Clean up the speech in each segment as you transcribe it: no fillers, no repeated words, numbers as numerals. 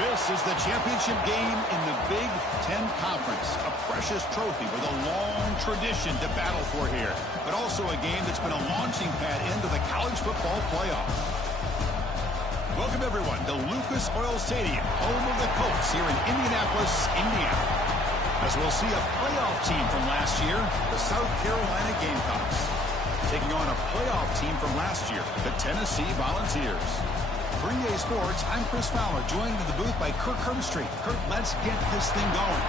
This is the championship game in the Big Ten Conference. A precious trophy with a long tradition to battle for here. But also a game that's been a launching pad into the college football playoff. Welcome, everyone, to Lucas Oil Stadium, home of the Colts here in Indianapolis, Indiana. As we'll see a playoff team from last year, the South Carolina Gamecocks, taking on a playoff team from last year, the Tennessee Volunteers. For EA Sports, I'm Chris Fowler, joined in the booth by Kirk Herbstreit. Kirk, let's get this thing going.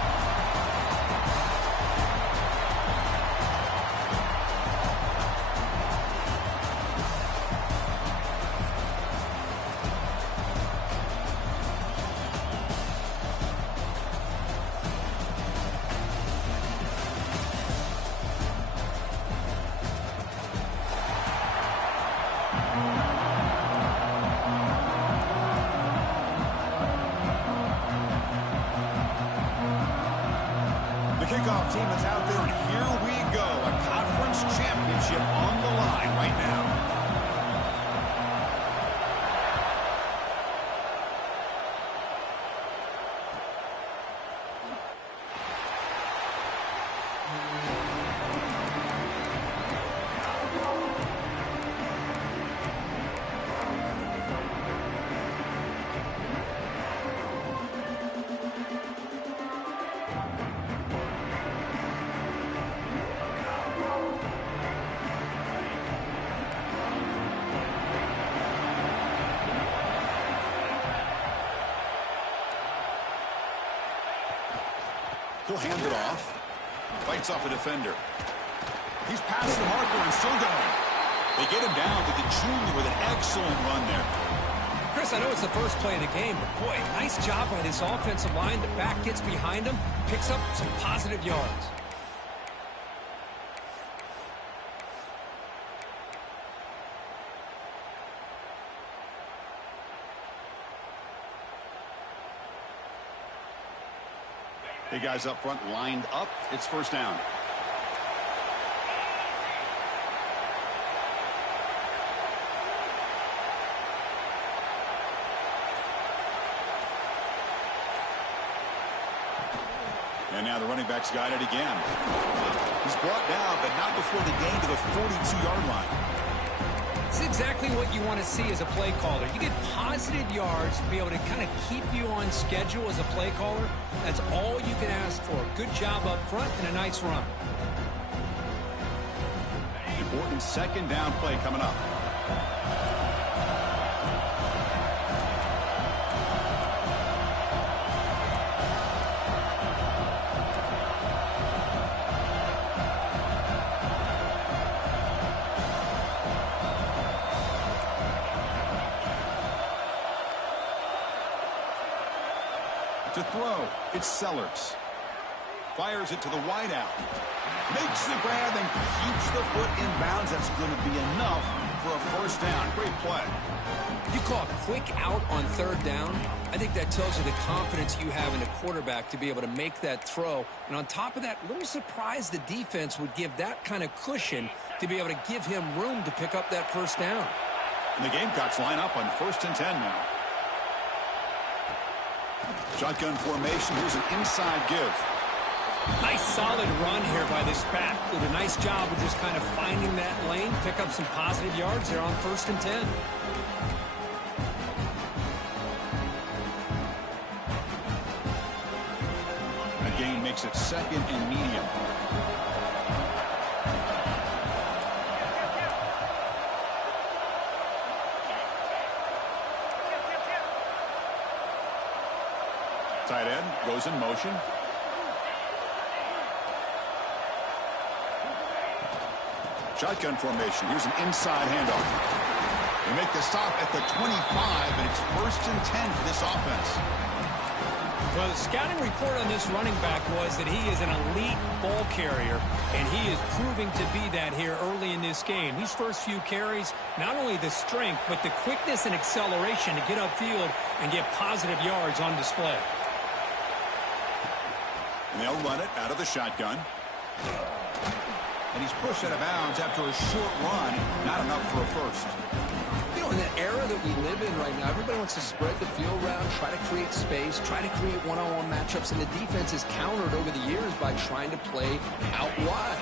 Kickoff team is out there, and here we go. A conference championship on the line right now. He'll hand it off. Fights off a defender. He's past the marker and still going. They get him down to the junior with an excellent run there. Chris, I know it's the first play of the game, but boy, nice job by this offensive line. The back gets behind him, picks up some positive yards. Hey, guys up front lined up. It's first down. And now the running back's got it again. He's brought down, but not before the gain to the 42-yard line. It's exactly what you want to see as a play caller. You get positive yards to be able to kind of keep you on schedule as a play caller. That's all you can ask for. Good job up front and a nice run. Important second down play coming up. To throw, it's Sellers. Fires it to the wideout. Makes the grab and keeps the foot in bounds. That's going to be enough for a first down. Great play. You call a quick out on third down. I think that tells you the confidence you have in the quarterback to be able to make that throw. And on top of that, a little surprised the defense would give that kind of cushion to be able to give him room to pick up that first down. And the Gamecocks line up on 1st and 10 now. Shotgun formation. Here's an inside give. Nice solid run here by this back. Did a nice job of just kind of finding that lane, pick up some positive yards there on 1st and 10. That gain makes it 2nd and medium. Tight end goes in motion. Shotgun formation. Here's an inside handoff. They make the stop at the 25, and it's 1st and 10 for this offense. Well, the scouting report on this running back was that he is an elite ball carrier, and he is proving to be that here early in this game. These first few carries, not only the strength, but the quickness and acceleration to get upfield and get positive yards on display. And they'll run it out of the shotgun. And he's pushed out of bounds after a short run. Not enough for a first. You know, in the era that we live in right now. Everybody wants to spread the field around, try to create space, try to create one-on-one matchups, and the defense has countered over the years by trying to play out wide.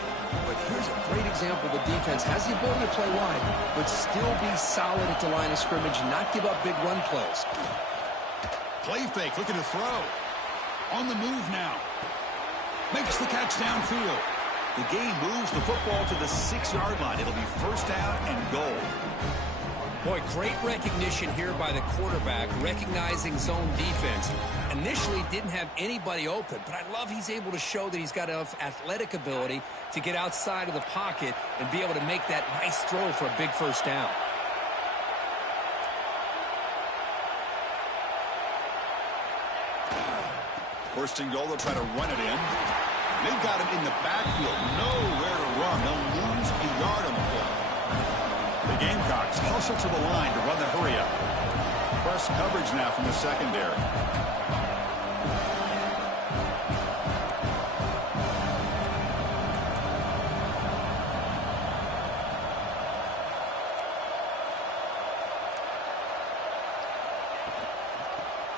But here's a great example. The defense has the ability to play wide, but still be solid at the line of scrimmage, not give up big run plays. Play fake, looking to throw. On the move now. Makes the catch downfield. The game moves the football to the 6-yard line. It'll be first down and goal. Boy, great recognition here by the quarterback, recognizing zone defense. Initially didn't have anybody open, but I love he's able to show that he's got enough athletic ability to get outside of the pocket and be able to make that nice throw for a big first down. First and goal, they'll try to run it in. They've got him in the backfield. Nowhere to run. They'll lose a yard on the play. The Gamecocks hustle to the line to run the hurry-up. Press coverage now from the secondary.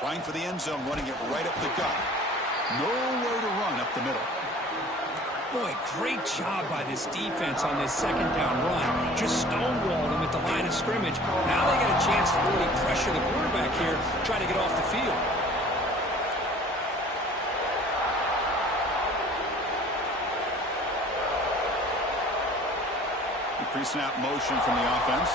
Trying for the end zone, running it right up the gut. Nowhere to run up the middle. Boy, great job by this defense on this second down run. Just stonewalled them at the line of scrimmage. Now they got a chance to really pressure the quarterback here, try to get off the field. The pre-snap motion from the offense.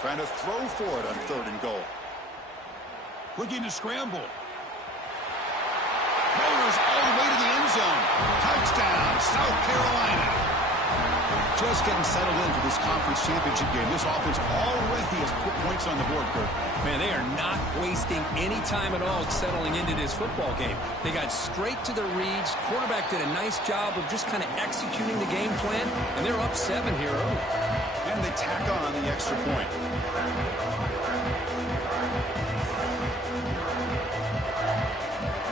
Trying to throw for it on third and goal. Looking to scramble. Bowlers all the way to the end zone. Touchdown, South Carolina. Just getting settled in for this conference championship game. This offense already has put points on the board, Kirk. Man, they are not wasting any time at all settling into this football game. They got straight to their reads. Quarterback did a nice job of just kind of executing the game plan, and they're up 7 here early. And they tack on the extra point.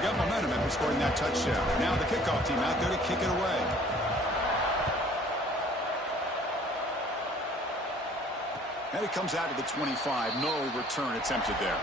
Got momentum after scoring that touchdown. Now the kickoff team out there to kick it away. And it comes out to the 25. No return attempted there.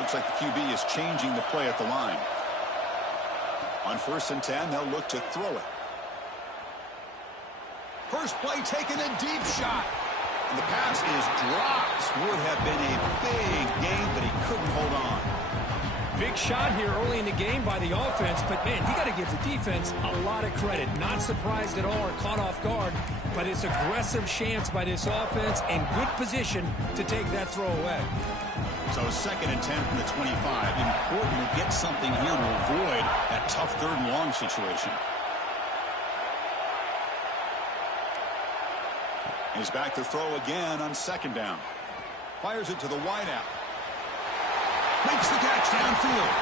Looks like the QB is changing the play at the line. On 1st and 10, they'll look to throw it. First play taken, a deep shot. And the pass is dropped. Would have been a big gain, but he couldn't hold on. Big shot here early in the game by the offense, but man, you got to give the defense a lot of credit. Not surprised at all or caught off guard by this aggressive stance by this offense and good position to take that throw away. So 2nd and 10 from the 25. Important to get something here to avoid that tough 3rd and long situation. He's back to throw again on 2nd down. Fires it to the wideout. Makes the catch downfield.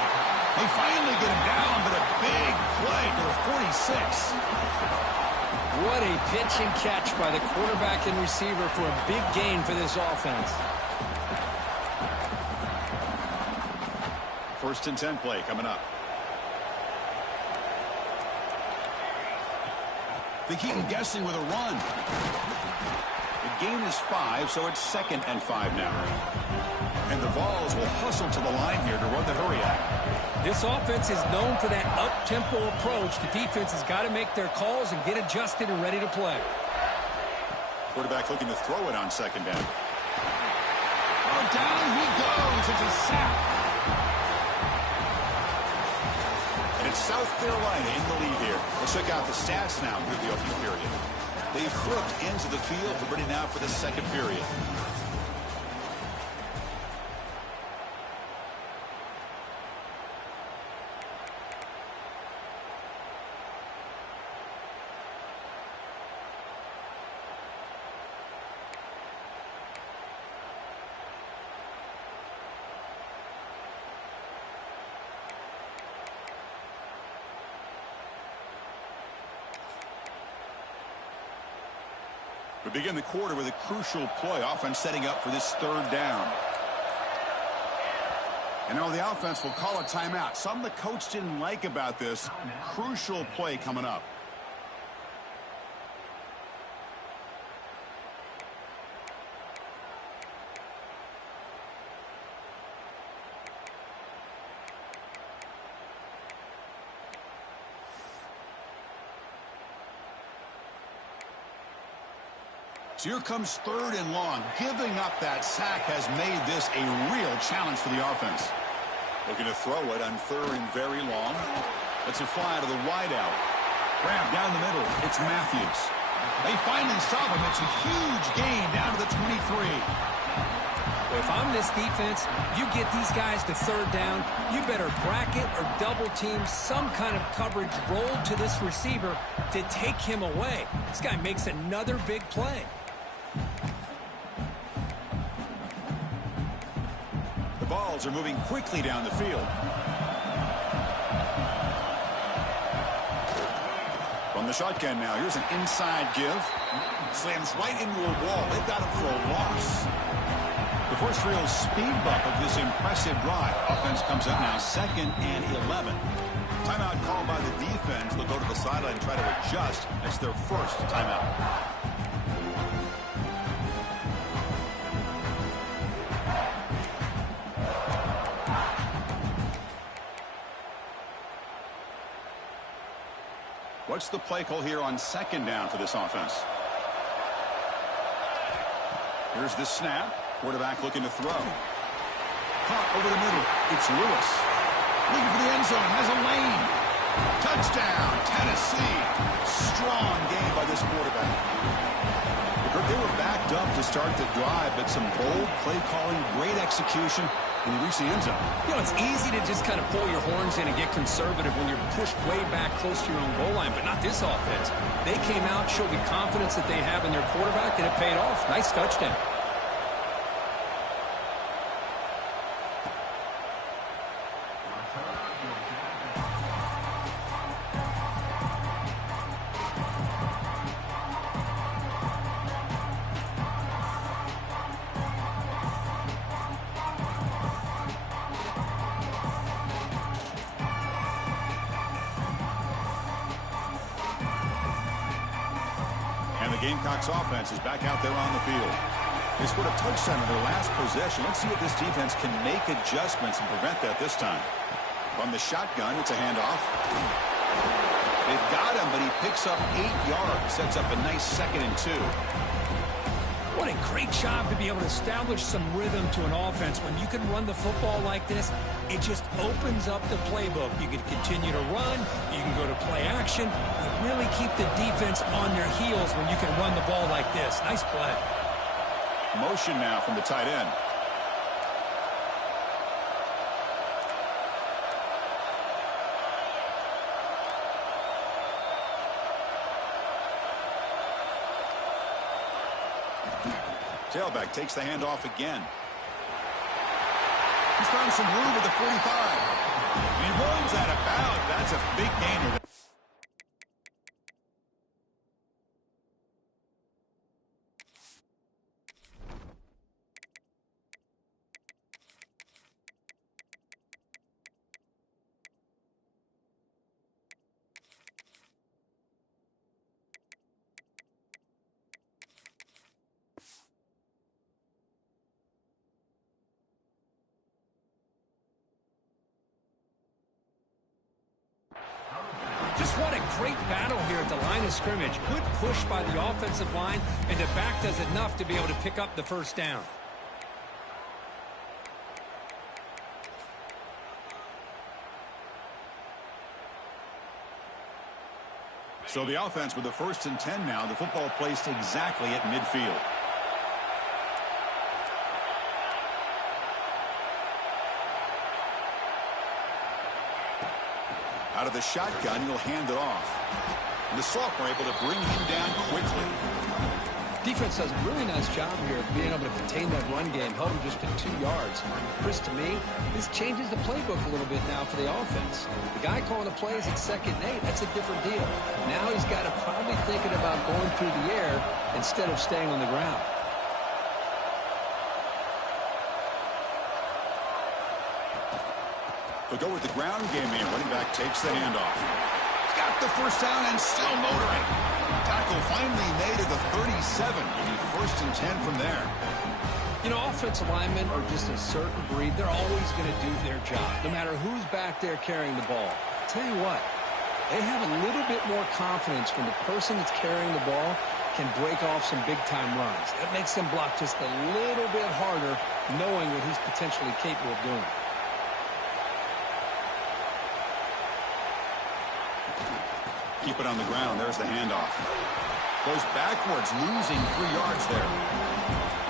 They finally get him down, but a big play to the 46. What a pitch and catch by the quarterback and receiver for a big gain for this offense. 1st and 10 play coming up. They keep him guessing with a run. The gain is 5, so it's 2nd and 5 now. And the Vols will hustle to the line here to run the hurry out. This offense is known for that up-tempo approach. The defense has got to make their calls and get adjusted and ready to play. Quarterback looking to throw it on 2nd down. Oh, down he goes. It's a sack. And it's South Carolina in the lead here. Let's check out the stats now through the opening period. They flipped into the field, ready now for the 2nd period. We begin the quarter with a crucial play. Offense setting up for this third down. And now the offense will call a timeout. Something the coach didn't like about this. Crucial play coming up. So here comes third and long. Giving up that sack has made this a real challenge for the offense. Looking to throw it on third and very long. It's a fly to the wideout. Grab down the middle. It's Matthews. They finally stop him. It's a huge gain down to the 23. Well, if I'm this defense, you get these guys to third down, you better bracket or double team some kind of coverage roll to this receiver to take him away. This guy makes another big play. The balls are moving quickly down the field. From the shotgun now, here's an inside give. Slams right into a wall. They've got him for a loss. The first real speed bump of this impressive drive. Offense comes up now 2nd and 11. Timeout called by the defense. They'll go to the sideline and try to adjust. That's their first timeout. What's the play call here on 2nd down for this offense? Here's the snap. Quarterback looking to throw. Caught over the middle. It's Lewis. Looking for the end zone. Has a lane. Touchdown, Tennessee. Strong game by this quarterback. They were backed up to start the drive, but some bold play calling, great execution, and they reach the end zone. You know, it's easy to just kind of pull your horns in and get conservative when you're pushed way back close to your own goal line, but not this offense. They came out, showed the confidence that they have in their quarterback, and it paid off. Nice touchdown. Gamecocks offense is back out there on the field. They scored a touchdown in their last possession. Let's see if this defense can make adjustments and prevent that this time. From the shotgun, it's a handoff. They've got him, but he picks up 8 yards. Sets up a nice 2nd and 2. What a great job to be able to establish some rhythm to an offense. When you can run the football like this, it just opens up the playbook. You can continue to run. You can go to play action. You really keep the defense on their heels when you can run the ball like this. Nice play. Motion now from the tight end. Tailback takes the handoff again. He's found some room at the 45. And he rolls that about. That's a big gainer. Just what a great battle here at the line of scrimmage. Good push by the offensive line, and the back does enough to be able to pick up the first down. So the offense with the 1st and 10 now. The football placed exactly at midfield. Out of the shotgun, he'll hand it off. And the sophomore able to bring him down quickly. Defense does a really nice job here of being able to contain that run game, held him just to 2 yards. Chris, to me, this changes the playbook a little bit now for the offense. The guy calling the plays at 2nd and 8, that's a different deal. Now he's got to probably thinking about going through the air instead of staying on the ground. They'll go with the ground game here. Running back takes the handoff. Got the first down and still motoring. Tackle finally made at the 37. It'll be 1st and 10 from there. You know, offensive linemen are just a certain breed. They're always going to do their job, no matter who's back there carrying the ball. I'll tell you what, they have a little bit more confidence when the person that's carrying the ball can break off some big-time runs. That makes them block just a little bit harder, knowing what he's potentially capable of doing. Keep it on the ground. There's the handoff. Goes backwards, losing 3 yards there.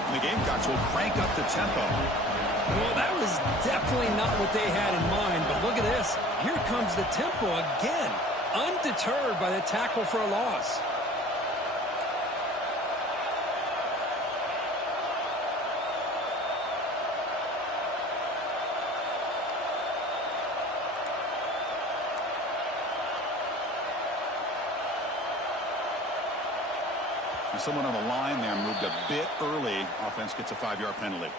And the Gamecocks will crank up the tempo. Well, that was definitely not what they had in mind, but look at this. Here comes the tempo again, undeterred by the tackle for a loss. Someone on the line there moved a bit early. Offense gets a 5-yard penalty.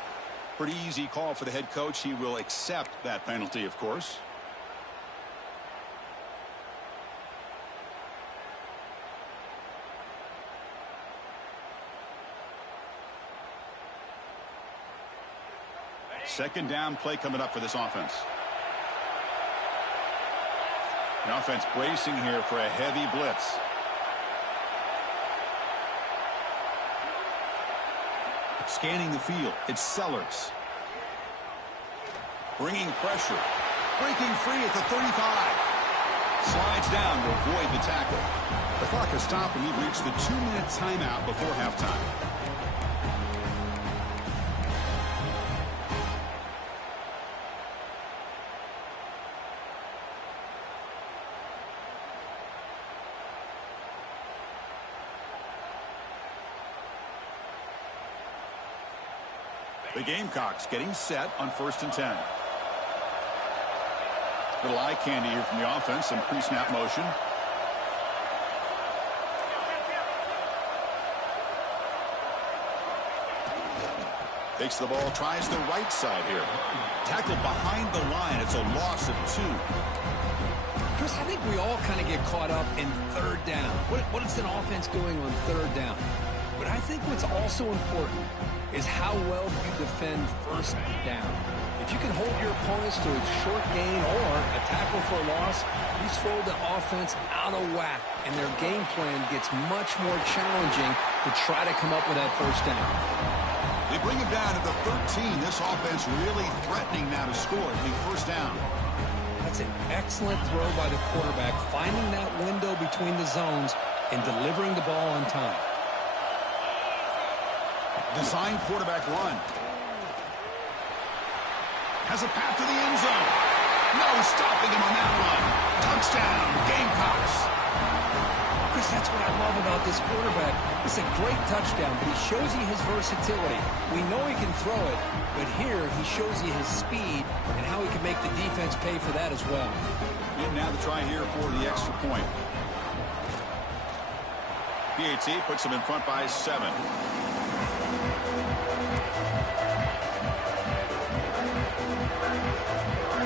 Pretty easy call for the head coach. He will accept that penalty, of course. Second down play coming up for this offense. The offense bracing here for a heavy blitz. Scanning the field, it's Sellers. Bringing pressure. Breaking free at the 35. Slides down to avoid the tackle. The clock has stopped and we've reached the 2-minute timeout before halftime. The Gamecocks getting set on 1st and 10. Little eye candy here from the offense. Some pre-snap motion. Takes the ball, tries the right side here. Tackled behind the line. It's a loss of 2. Chris, I think we all kind of get caught up in 3rd down. What is an offense doing on 3rd down? But I think what's also important is how well you defend 1st down. If you can hold your opponents to a short gain or a tackle for a loss, you throw the offense out of whack, and their game plan gets much more challenging to try to come up with that 1st down. They bring him down to the 13. This offense really threatening now to score. It'll be 1st down. That's an excellent throw by the quarterback, finding that window between the zones and delivering the ball on time. Design quarterback run. Has a path to the end zone. No stopping him on that run. Touchdown, Gamecocks. Chris, that's what I love about this quarterback. It's a great touchdown, but he shows you his versatility. We know he can throw it, but here he shows you his speed and how he can make the defense pay for that as well. And now the try here for the extra point. PAT puts them in front by 7.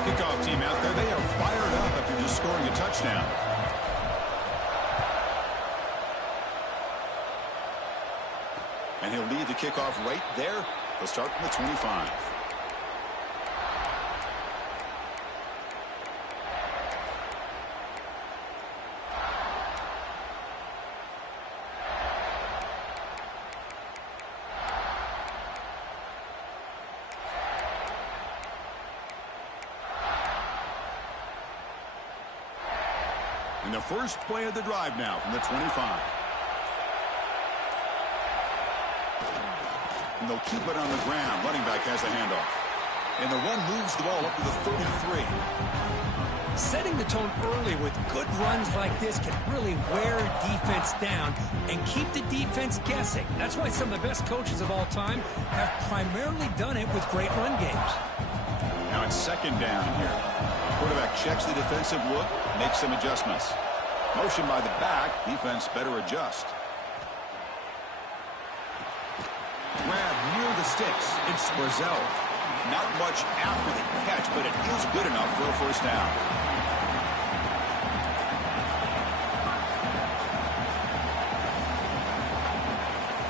Kickoff team out there. They are fired up after just scoring a touchdown. And he'll lead the kickoff right there. They'll start from the 25. And the first play of the drive now from the 25. And they'll keep it on the ground. Running back has the handoff. And the run moves the ball up to the 33. Setting the tone early with good runs like this can really wear defense down and keep the defense guessing. That's why some of the best coaches of all time have primarily done it with great run games. Now it's second down here. Quarterback checks the defensive look, makes some adjustments. Motion by the back, defense better adjust. Grab near the sticks. It's Brazil. Not much after the catch, but it is good enough for a first down.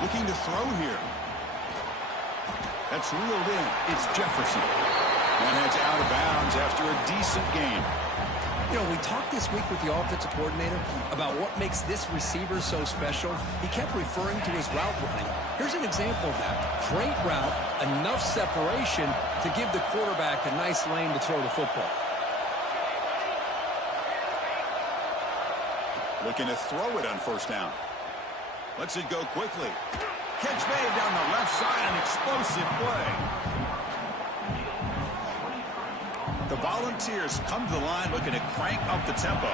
Looking to throw here. That's reeled in. It's Jefferson. And heads out of bounds after a decent game. You know, we talked this week with the offensive coordinator about what makes this receiver so special. He kept referring to his route running. Here's an example of that. Great route, enough separation to give the quarterback a nice lane to throw the football. Looking to throw it on first down. Lets it go quickly. Catch made down the left side, an explosive play. The Volunteers come to the line looking to crank up the tempo.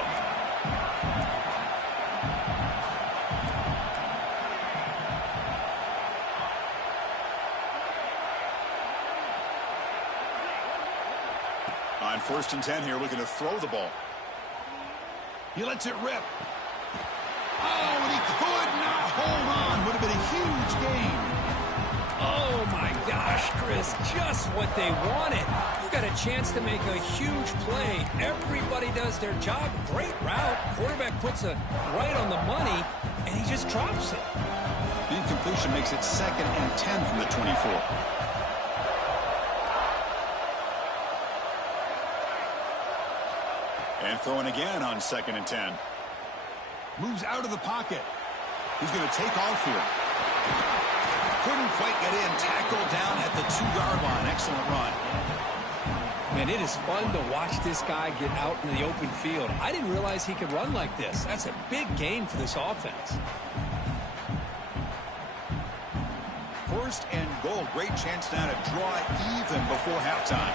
On 1st and 10 here, looking to throw the ball. He lets it rip. Oh, and he could not hold on. Would have been a huge gain. Oh, my gosh, Chris, just what they wanted. You got a chance to make a huge play. Everybody does their job. Great route. Quarterback puts it right on the money, and he just drops it. The incompletion makes it 2nd and 10 from the 24. And throwing again on 2nd and 10. Moves out of the pocket. He's going to take off here. Couldn't quite get in. Tackled down at the 2-yard line. Excellent run. Man, it is fun to watch this guy get out in the open field. I didn't realize he could run like this. That's a big gain for this offense. 1st and goal. Great chance now to draw even before halftime.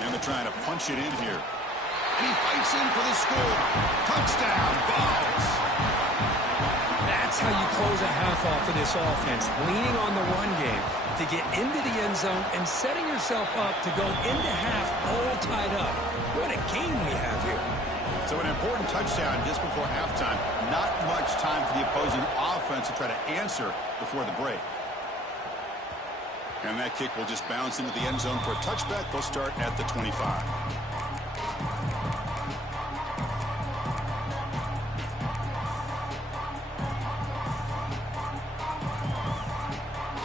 And they're trying to punch it in here. And he fights in for the score. Touchdown, Vols. That's how you close a half off of this offense, leaning on the run game to get into the end zone and setting yourself up to go into half all tied up. What a game we have here. So an important touchdown just before halftime. Not much time for the opposing offense to try to answer before the break. And that kick will just bounce into the end zone for a touchback. They'll start at the 25.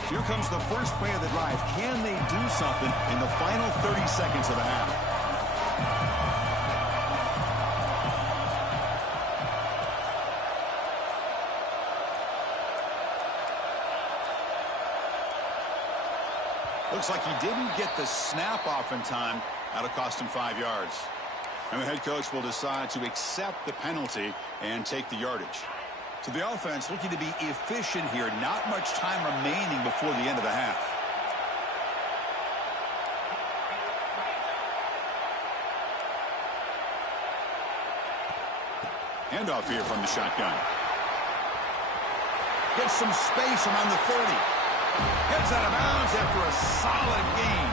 Here comes the first play of the drive. Can they do something in the final 30 seconds of the half? Looks like he didn't get the snap off in time. That'll cost him 5 yards. And the head coach will decide to accept the penalty and take the yardage. So the offense looking to be efficient here. Not much time remaining before the end of the half. Handoff here from the shotgun. Gets some space around the 30. Gets out of bounds after a solid gain.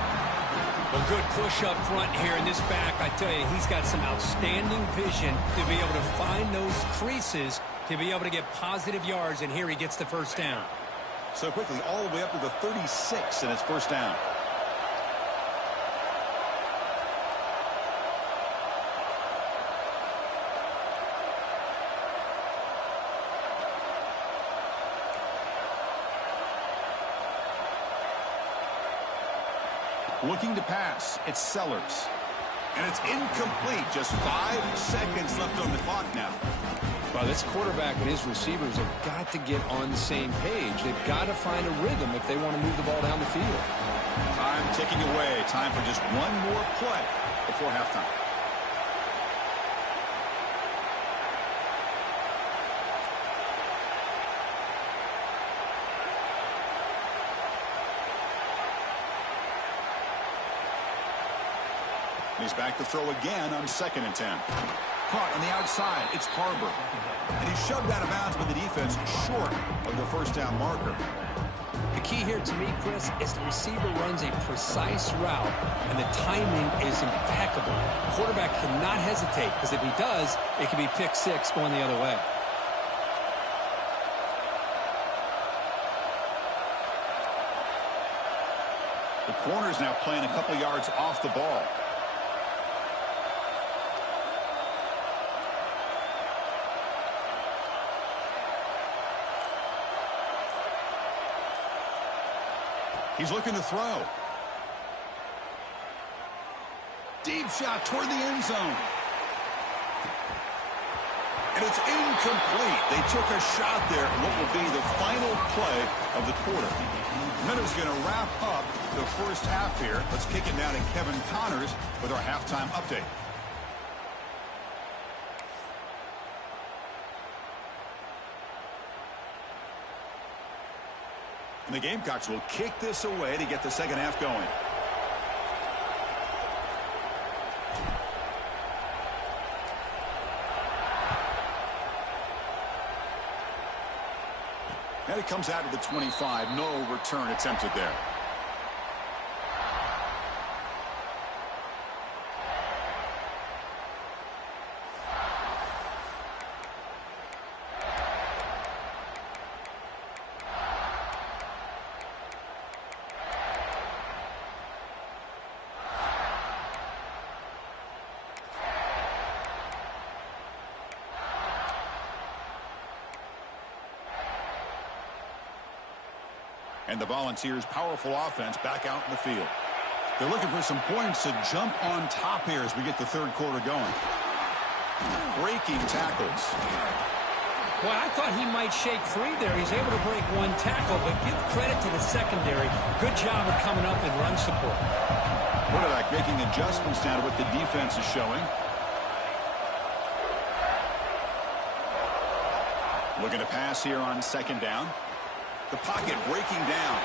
A good push up front here in this back. I tell you, he's got some outstanding vision to be able to find those creases to be able to get positive yards, and here he gets the first down. So quickly, all the way up to the 36, and it's first down. Looking to pass, it's Sellers. And it's incomplete. Just 5 seconds left on the clock now. Well, this quarterback and his receivers have got to get on the same page. They've got to find a rhythm if they want to move the ball down the field. Time ticking away. Time for just one more play before halftime. He's back to throw again on 2nd and 10. Caught on the outside. It's Harbor. And he's shoved out of bounds by the defense short of the first down marker. The key here to me, Chris, is the receiver runs a precise route, and the timing is impeccable. The quarterback cannot hesitate, because if he does, it could be pick 6 going the other way. The corner's now playing a couple yards off the ball. He's looking to throw. Deep shot toward the end zone. And it's incomplete. They took a shot there in what will be the final play of the quarter. Minutes going to wrap up the first half here. Let's kick it down to Kevin Connors with our halftime update. And the Gamecocks will kick this away to get the second half going. And it comes out to the 25. No return attempted there. And the Volunteers' powerful offense back out in the field. They're looking for some points to jump on top here as we get the third quarter going. Breaking tackles. Well, I thought he might shake free there. He's able to break one tackle, but give credit to the secondary. Good job of coming up and run support. Quarterback making adjustments now to what the defense is showing. Looking to pass here on 2nd down. The pocket breaking down.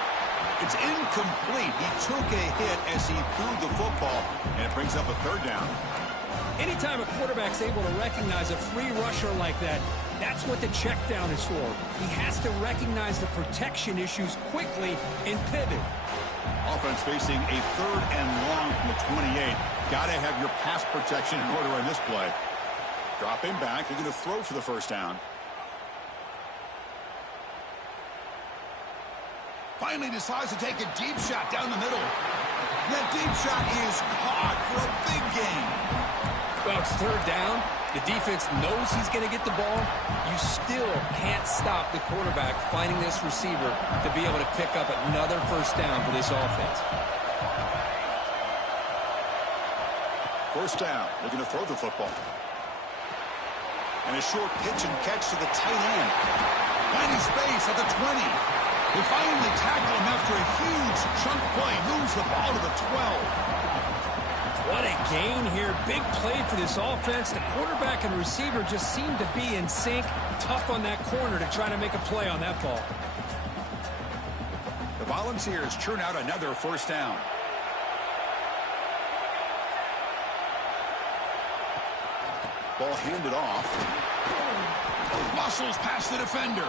It's incomplete. He took a hit as he threw the football, and it brings up a 3rd down. Anytime a quarterback's able to recognize a free rusher like that, that's what the check down is for. He has to recognize the protection issues quickly and pivot. Offense facing a 3rd and long from the 28. Got to have your pass protection in order on this play. Dropping back, looking to throw for the first down. Finally decides to take a deep shot down the middle. That deep shot is caught for a big gain. Well, it's 3rd down. The defense knows he's going to get the ball. You still can't stop the quarterback finding this receiver to be able to pick up another first down for this offense. First down, looking to throw the football. And a short pitch and catch to the tight end. Finding space at the 20. They finally tackle him after a huge chunk play. Moves the ball to the 12. What a gain here. Big play for this offense. The quarterback and receiver just seem to be in sync. Tough on that corner to try to make a play on that ball. The Volunteers churn out another first down. Ball handed off. Muscles past the defender.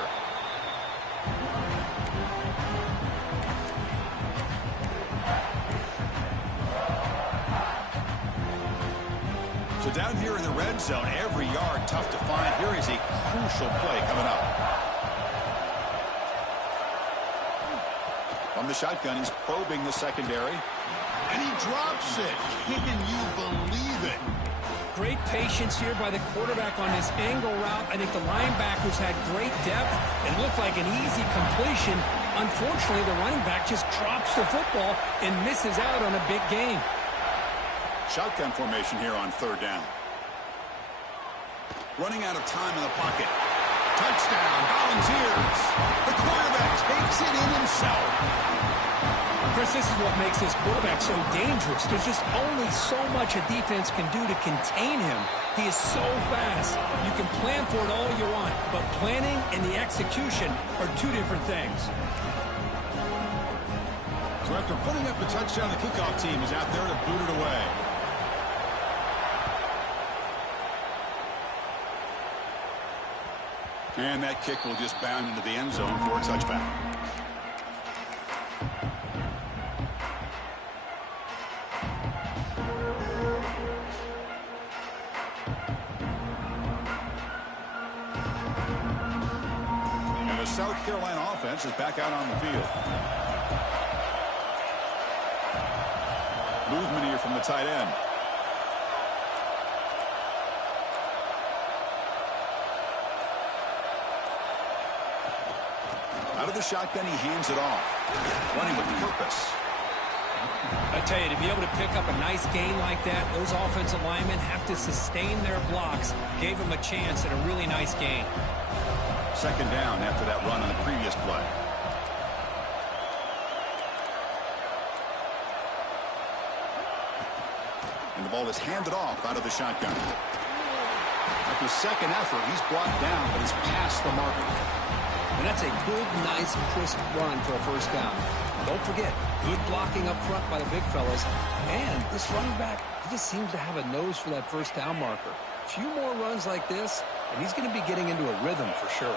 So down here in the red zone, every yard tough to find. Here is a crucial play coming up. From the shotgun, he's probing the secondary. And he drops it. Can you believe it? Great patience here by the quarterback on this angle route. I think the linebackers had great depth. It looked like an easy completion. Unfortunately, the running back just drops the football and misses out on a big gain. Shotgun formation here on 3rd down. Running out of time in the pocket. Touchdown, Volunteers. The quarterback takes it in himself. Chris, this is what makes this quarterback so dangerous. There's just only so much a defense can do to contain him. He is so fast. You can plan for it all you want, but planning and the execution are two different things. So after putting up the touchdown, the kickoff team is out there to boot it away. And that kick will just bound into the end zone for a touchback. And the South Carolina offense is back out on the field. Movement here from the tight end. Out of the shotgun, he hands it off. Running with purpose. I tell you, to be able to pick up a nice gain like that, those offensive linemen have to sustain their blocks. Gave him a chance at a really nice gain. Second down after that run on the previous play. And the ball is handed off out of the shotgun. After second effort, he's brought down, but he's past the marker. And that's a good, nice, crisp run for a first down. Don't forget, good blocking up front by the big fellas. And this running back, he just seems to have a nose for that first down marker. A few more runs like this, and he's going to be getting into a rhythm for sure.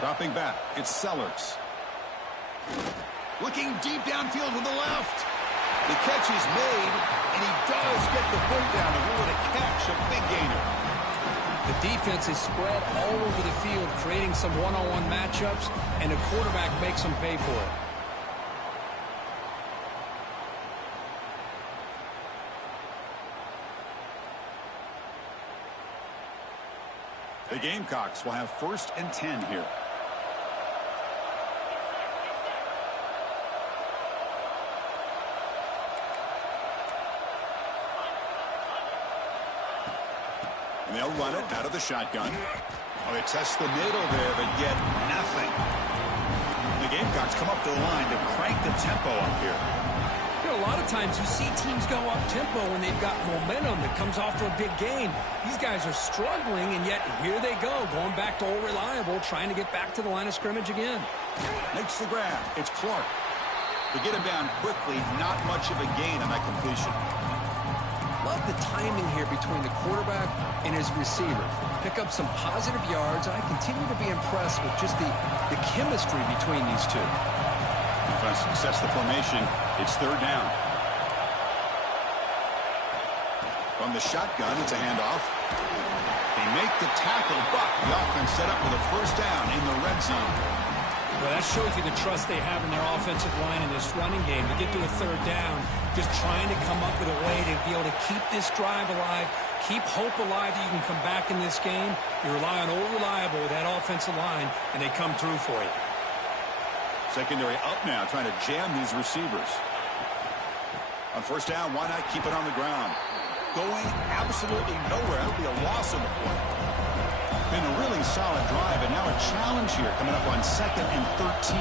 Dropping back, it's Sellers. Looking deep downfield with the left. The catch is made, and he does get the foot down and able to catch a big gainer. The defense is spread all over the field, creating some one-on-one matchups, and the quarterback makes them pay for it. The Gamecocks will have 1st and 10 here. And they'll run it out of the shotgun. Oh, they test the middle there, but get nothing. The Gamecocks come up to the line to crank the tempo up here. You know, a lot of times you see teams go up tempo when they've got momentum that comes off to a big gain. These guys are struggling, and yet here they go, going back to old reliable, trying to get back to the line of scrimmage again. Makes the grab. It's Clark. To get him down quickly, not much of a gain on that completion. Love the timing here between the quarterback and his receiver. Pick up some positive yards, and I continue to be impressed with just the chemistry between these two. Defense sets the formation. It's 3rd down. From the shotgun, it's a handoff. They make the tackle, but the offense set up with a first down in the red zone. Well, that shows you the trust they have in their offensive line in this running game. To get to a 3rd down, just trying to come up with a way to be able to keep this drive alive, keep hope alive that you can come back in this game. You rely on old reliable with that offensive line, and they come through for you. Secondary up now, trying to jam these receivers. On first down, why not keep it on the ground? Going absolutely nowhere. That'll be a loss of the play. Been a really solid drive, and now a challenge here coming up on 2nd and 13.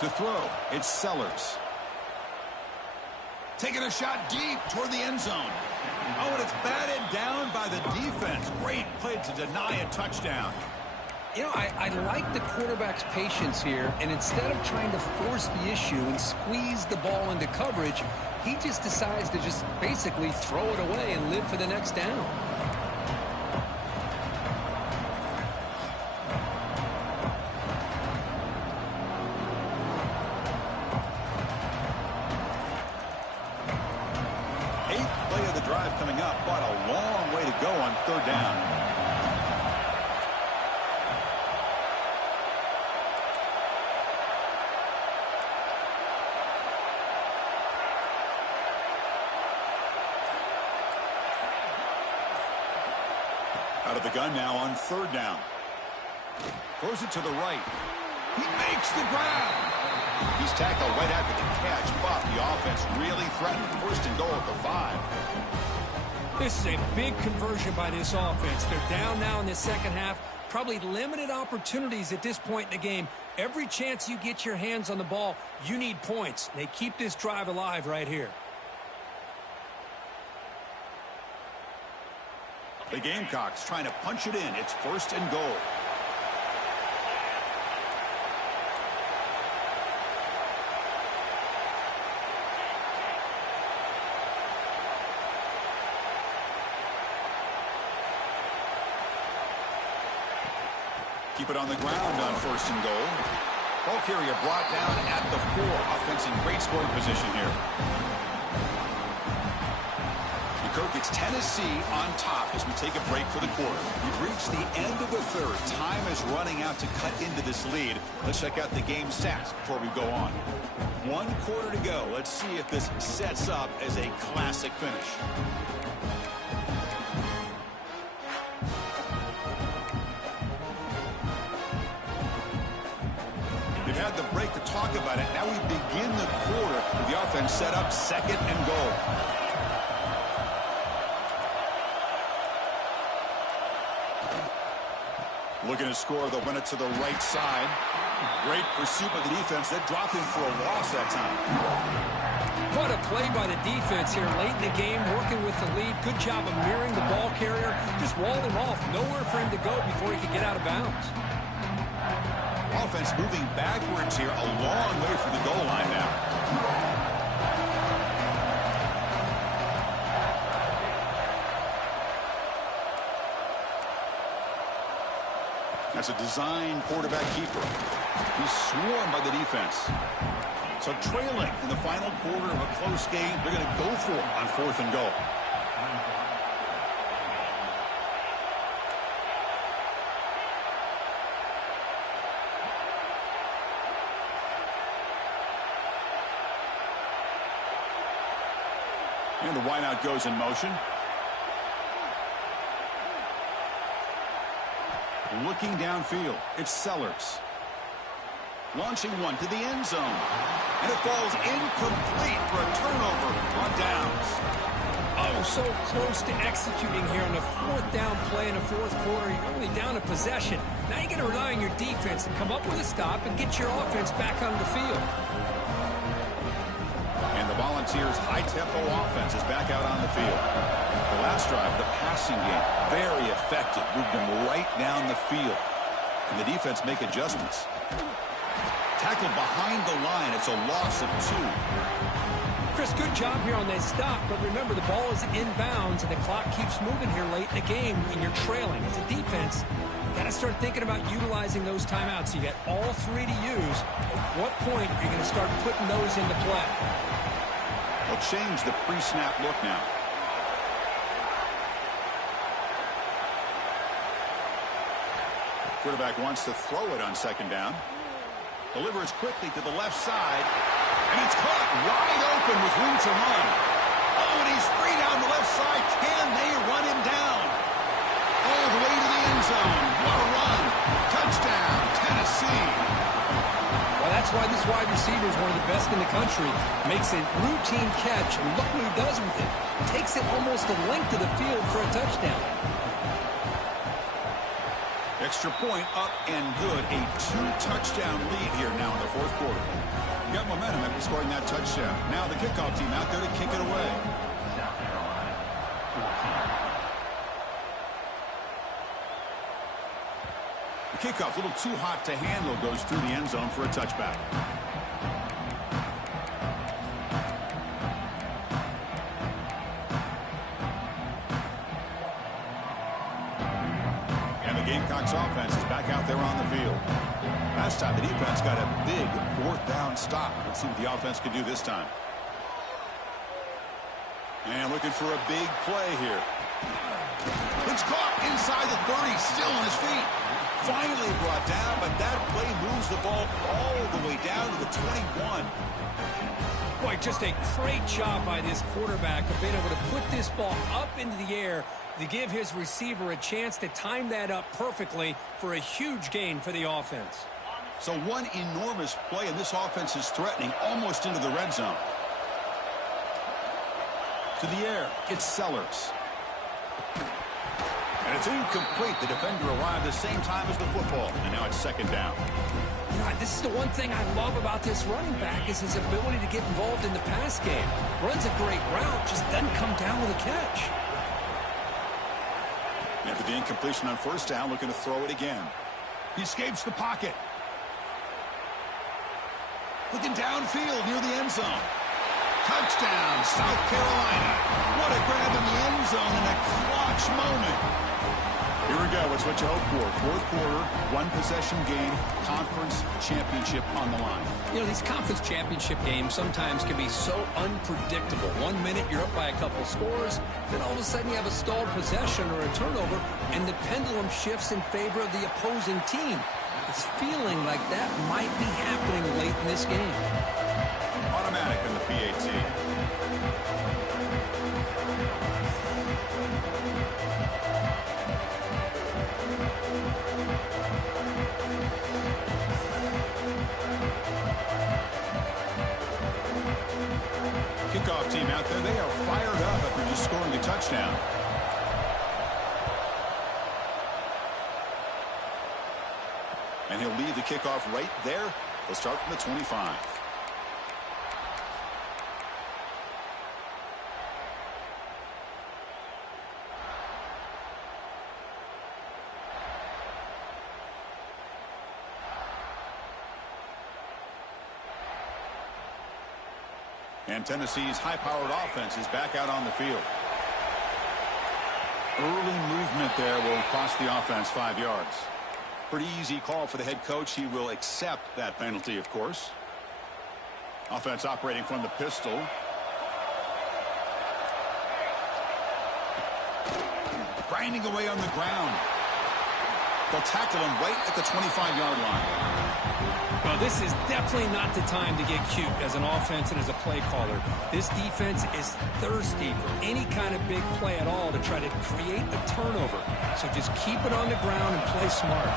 To throw, it's Sellers. Taking a shot deep toward the end zone. Oh, and it's batted down by the defense. Great play to deny a touchdown. You know, I like the quarterback's patience here, and instead of trying to force the issue and squeeze the ball into coverage, he just decides to just basically throw it away and live for the next down. Coming up, but a long way to go on 3rd down. Out of the gun now on 3rd down. Throws it to the right. He makes the grab. He's tackled right after the catch, but the offense really threatened 1st and goal at the 5. This is a big conversion by this offense. They're down now in the second half. Probably limited opportunities at this point in the game. Every chance you get your hands on the ball, you need points. They keep this drive alive right here. The Gamecocks trying to punch it in. It's 1st and goal. Keep it on the ground on 1st and goal. Ball carrier brought down at the 4. Offense in great scoring position here. It's Tennessee on top as we take a break for the quarter. We've reached the end of the 3rd. Time is running out to cut into this lead. Let's check out the game stats before we go on. 1 quarter to go. Let's see if this sets up as a classic finish. We've had the break to talk about it. Now we begin the quarter with the offense set up 2nd and goal. Looking to score, they'll run it to the right side. Great pursuit by the defense. They drop him for a loss that time. What a play by the defense here late in the game, working with the lead. Good job of mirroring the ball carrier. Just walled him off. Nowhere for him to go before he could get out of bounds. Offense moving backwards here, a long way from the goal line now. That's a design quarterback keeper. He's swarmed by the defense. So trailing in the final quarter of a close game, they're going to go for it on 4th and goal. And the wideout goes in motion. Looking downfield, it's Sellers. Launching one to the end zone. And it falls incomplete for a turnover on downs. Oh, so close to executing here on the 4th down play in the 4th quarter. You're only down a possession. Now you got to rely on your defense to come up with a stop and get your offense back on the field. And the Volunteers' high-tempo offense is back out on the field. The last drive, the passing game, very effective. Moved them right down the field. And the defense make adjustments. Tackled behind the line. It's a loss of 2. Chris, good job here on that stop, but remember the ball is inbounds and the clock keeps moving here late in the game and you're trailing. As a defense, you got to start thinking about utilizing those timeouts. You got all 3 to use. At what point are you going to start putting those into play? They'll change the pre-snap look now. Quarterback wants to throw it on 2nd down. Delivers quickly to the left side. And it's caught wide open with room to run. Oh, and he's free down the left side. Can they run him down? All the way to the end zone. What a run. Touchdown, Tennessee. Well, that's why this wide receiver is one of the best in the country. Makes a routine catch, and look what he does with it. Takes it almost a length of the field for a touchdown. Extra point up and good. A 2-touchdown lead here now in the 4th quarter. You got momentum after scoring that touchdown. Now the kickoff team out there to kick it away. The kickoff, a little too hot to handle, goes through the end zone for a touchback. Gamecocks offense is back out there on the field. Last time the defense got a big 4th down stop. Let's see what the offense can do this time. And looking for a big play here. It's caught inside the 30, still on his feet. Finally brought down, but that play moves the ball all the way down to the 21. Boy, just a great job by this quarterback of being able to put this ball up into the air to give his receiver a chance to time that up perfectly for a huge gain for the offense. So one enormous play, and this offense is threatening almost into the red zone. To the air, it's Sellers. And it's incomplete. The defender arrived the same time as the football, and now it's 2nd down. You know, this is the one thing I love about this running back is his ability to get involved in the pass game. Runs a great route, just doesn't come down with a catch. After the incompletion on first down, looking to throw it again. He escapes the pocket. Looking downfield near the end zone. Touchdown, South Carolina. What a grab in the end zone in a clutch moment. Here we go. It's what you hope for. Fourth quarter, one-possession game, conference championship on the line. You know, these conference championship games sometimes can be so unpredictable. 1 minute you're up by a couple scores, then all of a sudden you have a stalled possession or a turnover, and the pendulum shifts in favor of the opposing team. It's feeling like that might be happening late in this game. Automatic in the PAT. Kickoff team out there, they are fired up after just scoring a touchdown. And he'll leave the kickoff right there. They'll start from the 25. And Tennessee's high-powered offense is back out on the field. Early movement there will cost the offense 5 yards. Pretty easy call for the head coach. He will accept that penalty, of course. Offense operating from the pistol. Grinding away on the ground. They'll tackle him right at the 25-yard line. Well, this is definitely not the time to get cute as an offense and as a play caller. This defense is thirsty for any kind of big play at all to try to create a turnover. So just keep it on the ground and play smart.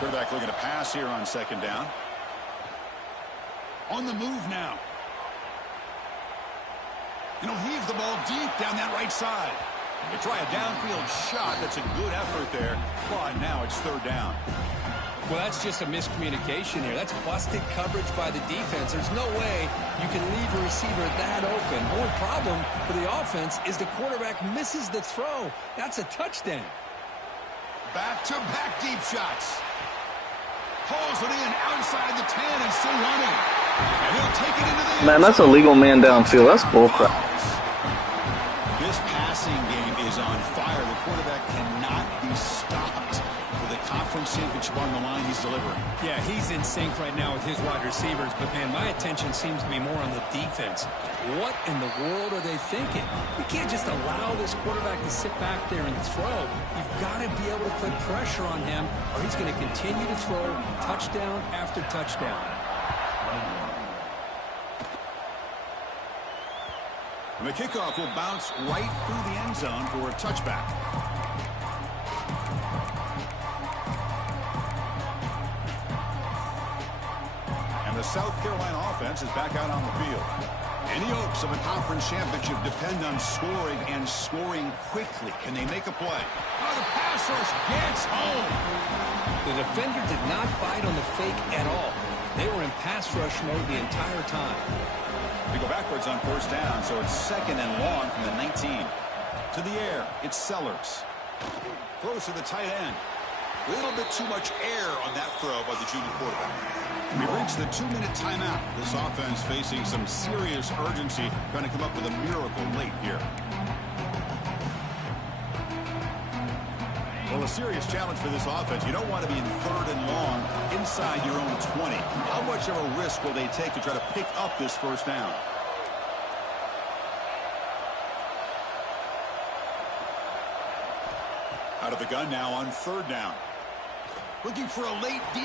Quarterback looking to pass here on second down. On the move now. And he'll heave the ball deep down that right side. They try a downfield shot. That's a good effort there. But now it's third down. Well, that's just a miscommunication here. That's busted coverage by the defense. There's no way you can leave a receiver that open. The only problem for the offense is the quarterback misses the throw. That's a touchdown. Back-to-back deep shots. Pulls it in outside the 10 and still running. And he'll take it into the end. Man, that's a legal man downfield. That's bullcrap. This passing game is on fire. The quarterback cannot be stopped. With a conference championship on the line, he's delivering. Yeah, he's in sync right now with his wide receivers. But, man, my attention seems to be more on the defense. What in the world are they thinking? You can't just allow this quarterback to sit back there and throw. You've got to be able to put pressure on him, or he's going to continue to throw touchdown after touchdown. And the kickoff will bounce right through the end zone for a touchback. And the South Carolina offense is back out on the field. Any hopes of a conference championship depend on scoring and scoring quickly. Can they make a play? Oh, the pass rush gets home. The defender did not bite on the fake at all. They were in pass rush mode the entire time. They go backwards on first down, so it's second and long from the 19. To the air, it's Sellers. Throws to the tight end. A little bit too much air on that throw by the junior quarterback. We've reached the 2-minute timeout. This offense facing some serious urgency, trying to come up with a miracle late here. Well, a serious challenge for this offense. You don't want to be in third and long inside your own 20. How much of a risk will they take to try to pick up this first down? Out of the gun now on third down. Looking for a late deep